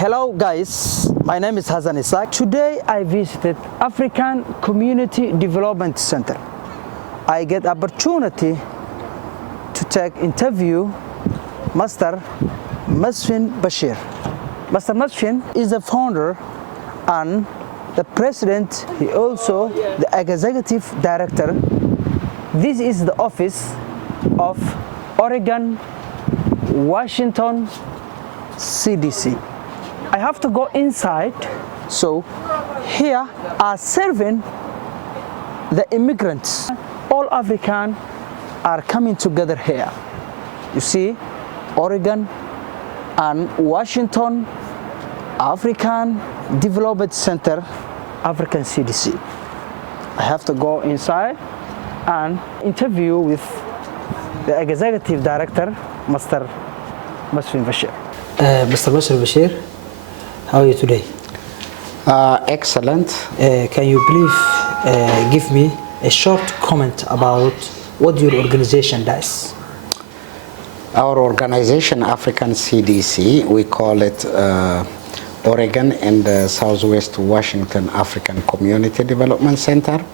Hello guys, my name is Hassan. Today I visited African Community Development Center. I get opportunity to take interview Master Mesfin Bashir. Master Mesfin is the founder and the president. He also the executive director. This is the office of Oregon Washinton Cdc. I have to go inside. So here are serving the immigrants. All African are coming together here. You see, Oregon and Washington African Development Center, African CDC. I have to go inside and interview with the executive director, Mr. Mesfin Bashir. Mr. Mesfin Bashir, how are you today? Excellent. Can you please give me a short comment about what your organization does? Our organization, African CDC, we call it Oregon and Southwest Washington African Community Development Center.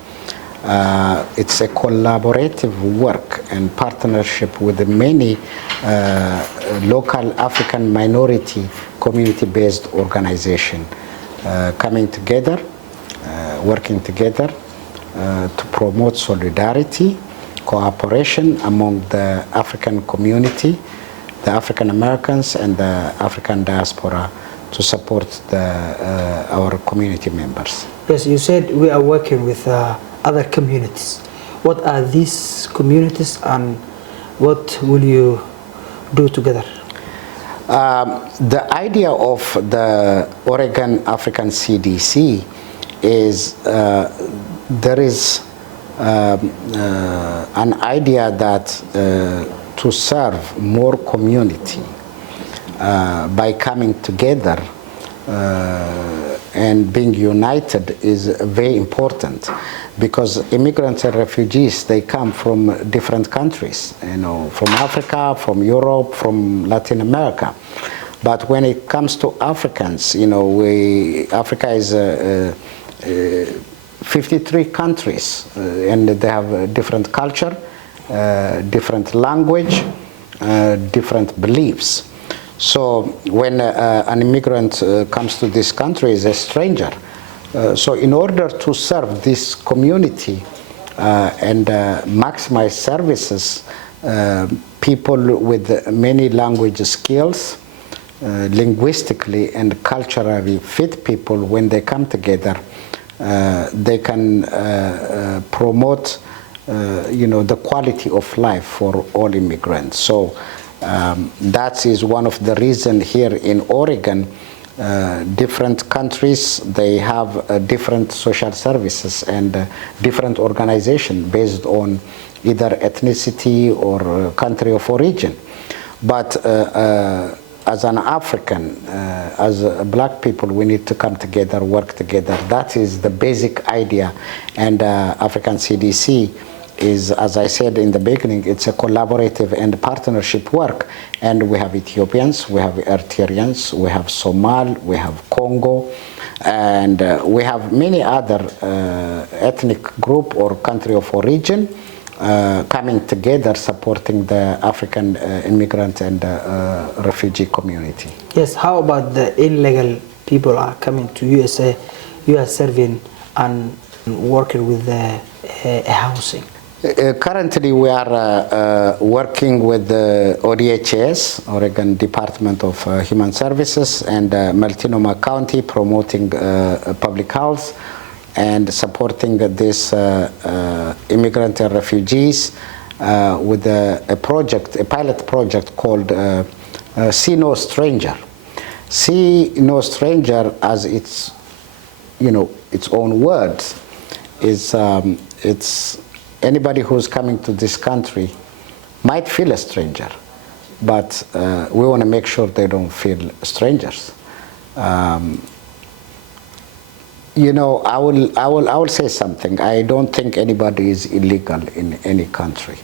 It's a collaborative work and partnership with many local African minority community-based organizations coming together, working together to promote solidarity, cooperation among the African community, the African Americans and the African diaspora to support our community members. Yes, you said we are working with other communities. What are these communities and what will you do together? The idea of the Oregon African CDC is there is an idea that to serve more community by coming together and being united is very important, because immigrants and refugees, they come from different countries, from Africa, from Europe, from Latin America. But when it comes to Africans, Africa is 53 countries, and they have a different culture, different language, different beliefs. So when an immigrant comes to this country, is a stranger. So in order to serve this community and maximize services, people with many language skills, linguistically and culturally fit people, when they come together, they can promote the quality of life for all immigrants. So that is one of the reasons here in Oregon. Different countries, they have different social services and different organizations based on either ethnicity or country of origin. But as an African, as black people, we need to come together, work together. That is the basic idea. And African CDC is, as I said in the beginning, it's a collaborative and partnership work. And we have Ethiopians, we have Eritreans, we have Somali, we have Congo, and we have many other ethnic group or country of origin coming together, supporting the African immigrant and refugee community. Yes, how about the illegal people are coming to USA? You are serving and working with the housing. Currently, we are working with the ODHS, Oregon Department of Human Services, and Multnomah County, promoting public health and supporting this immigrant and refugees with a project, a pilot project called See No Stranger. See No Stranger, as its own words, is it's anybody who's coming to this country might feel a stranger, but we want to make sure they don't feel strangers. I will say something. I don't think anybody is illegal in any country.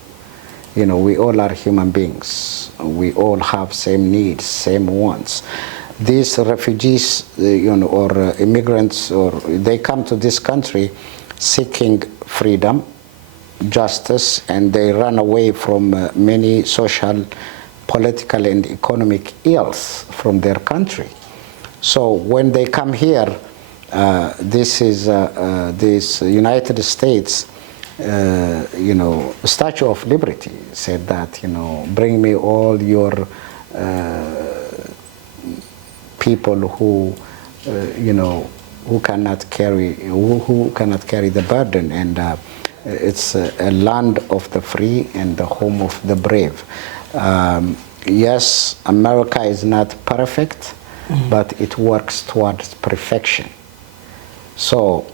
We all are human beings. We all have same needs, same wants. these refugees, or immigrants, or they come to this country seeking freedom, justice, and they run away from many social, political, and economic ills from their country. So when they come here, this United States, Statue of Liberty said that, bring me all your people who, who cannot carry the burden, and it's a land of the free and the home of the brave. Yes, America is not perfect, but it works towards perfection. So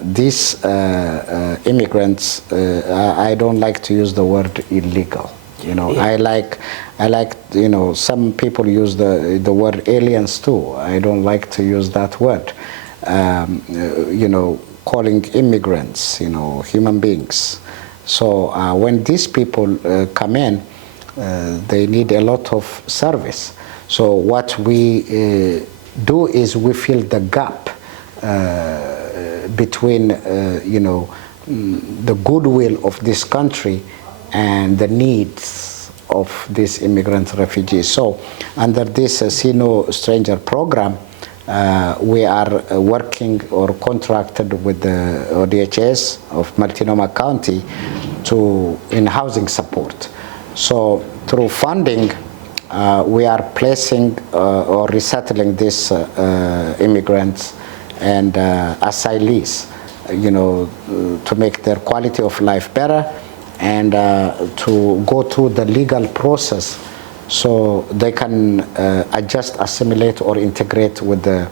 these immigrants, I don't like to use the word illegal. I like some people use the word aliens too. I don't like to use that word. Calling immigrants, human beings. So when these people come in, they need a lot of service. So what we do is we fill the gap between, the goodwill of this country and the needs of these immigrant refugees. So under this See No Stranger program, we are working or contracted with the ODHS of Multnomah County in housing support. So through funding, we are placing or resettling these immigrants and asylees, to make their quality of life better, and to go through the legal process so they can adjust, assimilate, or integrate with their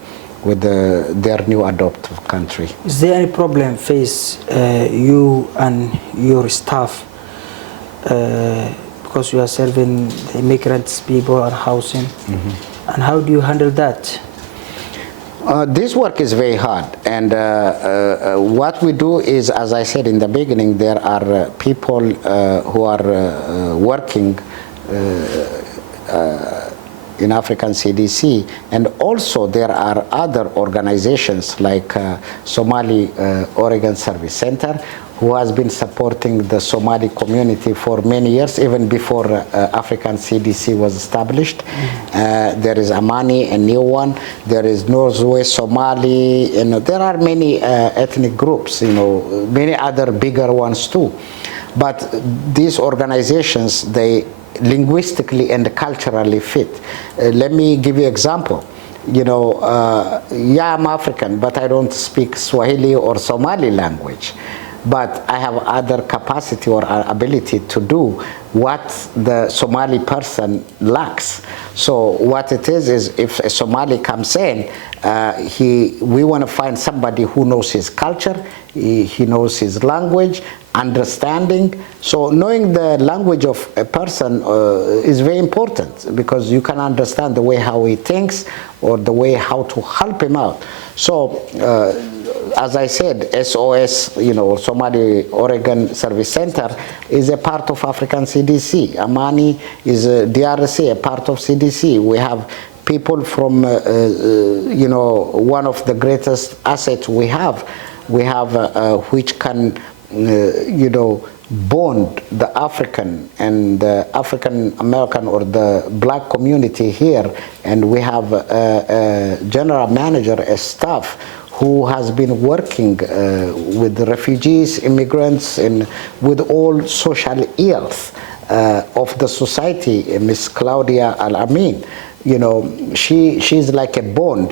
new adoptive country. Is there any problem face you and your staff because you are serving the immigrants, people, and housing? And how do you handle that? This work is very hard, and what we do is, as I said in the beginning, there are people who are working in African CDC, and also there are other organizations like Somali Oregon Service Center, who has been supporting the Somali community for many years, even before African CDC was established. There is Amani, a new one. There is Northwest Somali. There are many ethnic groups, many other bigger ones too. But these organizations, they linguistically and culturally fit. Let me give you an example. Yeah, I'm African, but I don't speak Swahili or Somali language. But I have other capacity or ability to do what the Somali person lacks. So what it is if a Somali comes in, we want to find somebody who knows his culture, he knows his language, understanding. So knowing the language of a person is very important, because you can understand the way how he thinks or the way how to help him out. So as I said, SOS, Somali Oregon Service Center is a part of African CDC. Amani is DRC, a part of CDC. We have people from, one of the greatest assets we have, which can, bond the African and the African American or the black community here. And we have a general manager, a staff, who has been working with the refugees, immigrants, and with all social ills of the society, Miss Claudia Al-Amin. She's like a bond,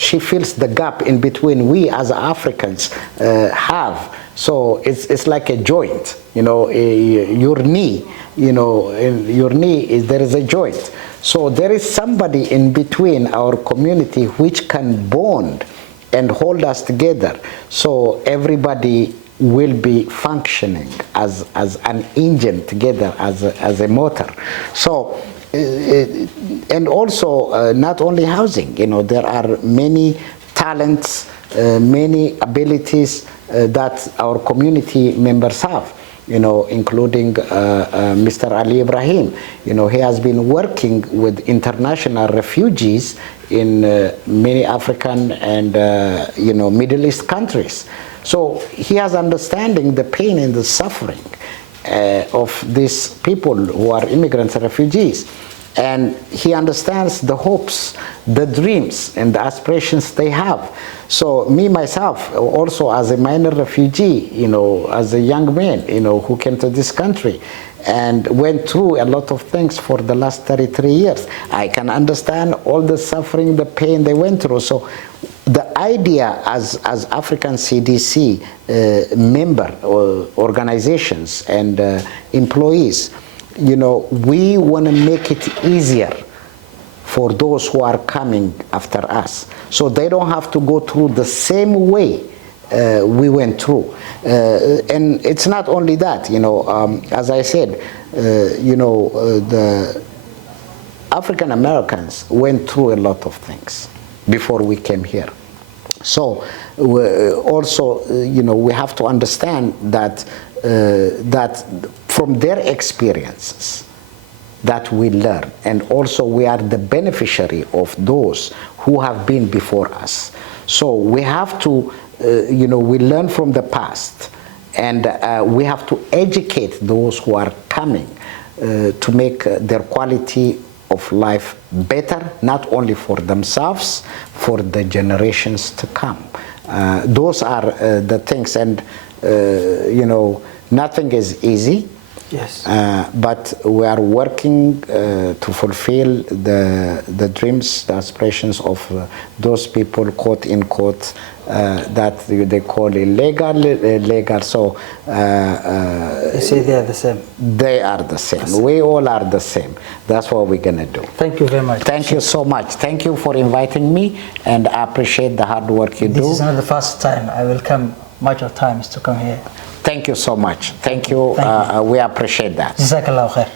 she fills the gap in between we as Africans have. So it's like a joint, your knee, your knee, there is a joint. So there is somebody in between our community which can bond and hold us together. So everybody will be functioning as an engine together, as a motor. So, and also not only housing, there are many talents, many abilities that our community members have. including Mr. Ali Ibrahim. He has been working with international refugees in many African and Middle East countries. So he has understanding the pain and the suffering of these people who are immigrants and refugees. And he understands the hopes, the dreams, and the aspirations they have. So me, myself, also as a minor refugee, as a young man, who came to this country and went through a lot of things for the last 33 years, I can understand all the suffering, the pain they went through. So the idea as African CDC member organizations and employees, we want to make it easier for those who are coming after us, so they don't have to go through the same way we went through. And it's not only that, as I said, the African Americans went through a lot of things before we came here. So also, we have to understand that that from their experiences that we learn, and also we are the beneficiary of those who have been before us. So we have to, we learn from the past, and we have to educate those who are coming to make their quality of life better, not only for themselves, for the generations to come. Those are the things, and nothing is easy. Yes. But we are working to fulfill the dreams, the aspirations of those people, quote unquote, that they call illegal. So you say they are the same. They are the same. We all are the same. That's what we're gonna do. Thank you very much. Thank you so much. Thank you for inviting me, and I appreciate the hard work you do. This is not the first time. I will come much of times to come here. Thank you so much. Thank you. We appreciate that. Jazakallah khair.